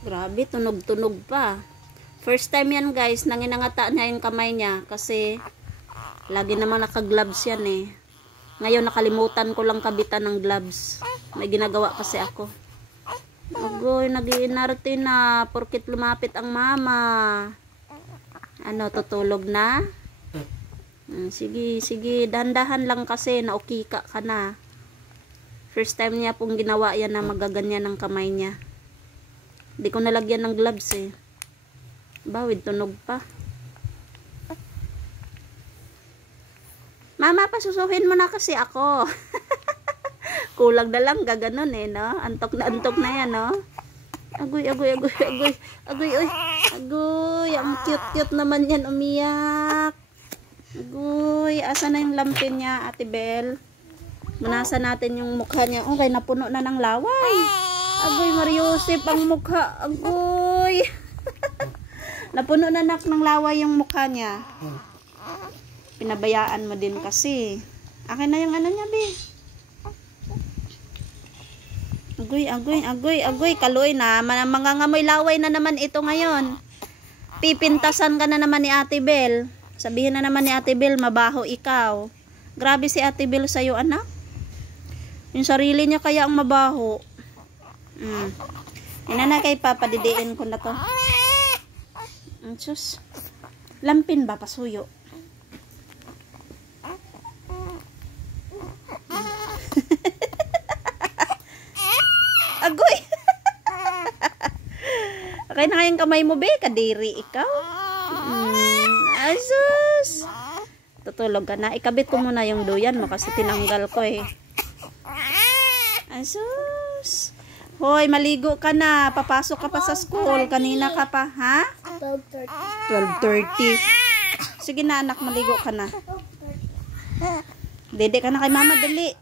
Grabe, tunog-tunog pa. First time yan guys, nanginangata niya yung kamay niya kasi lagi naman naka-gloves yan eh. Ngayon nakalimutan ko lang kabitan ng gloves. May ginagawa kasi ako. Agoy, nag-iinarte na porkit lumapit ang mama. Ano, tutulog na? Sige, sige, dahan-dahan lang kasi naukika ka na. First time niya pong ginawa yan na magaganyan ng kamay niya. Hindi ko nalagyan ng gloves eh. Bawid, tunog pa. Mama, pasusuhin mo na kasi ako. Kulang na lang, gaganon eh, no? Antok na yan, no? Agoy, agoy, agoy, agoy. Agoy, oy. Agoy, ang cute-cute naman yan, umiyak. Agoy, asa na yung lampin niya, Ate Bel? Manasan natin yung mukha niya. Okay, napuno na ng laway. Agoy, Mariusip, ang mukha. Agoy. Napuno na ng laway yung mukha niya. Pinabayaan mo din kasi. Akin na yung ano niya, be. Agoy, agoy, agoy, agoy. Kaloy na. Mangangamoy laway na naman ito ngayon. Pipintasan ka na naman ni Ate Bel. Sabihin na naman ni Ate Bel, mabaho ikaw. Grabe si Ate Bel sa'yo, anak. Yung sarili niya kaya ang mabaho. Inana kay papadidiin ko na to. Sus. Lampin ba pasuyo? Agoy. Okay na kayang kamay mo, be. Kadiri ikaw. Asus. Tutulog ka na. Ikabit ko muna yung duyan mo kasi tinanggal ko eh. Asus. Hoy, maligo ka na. Papasok ka pa sa school. Kanina ka pa, ha? 12:30. Sige na, anak, maligo ka na. Dede ka na kay mama, dali.